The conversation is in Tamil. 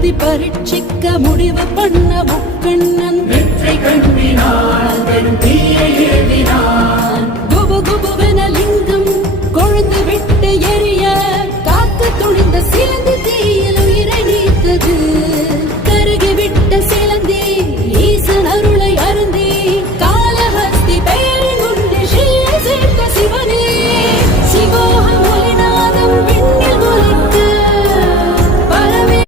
புத்தி பரீட்சிக்க முடிவு பண்ண முக்கண்ணன் வெற்றி கண்ணினான் பெரும் தீயை ஏவினான். குபு குபுவென லிங்கம் கொழுந்து விட்டு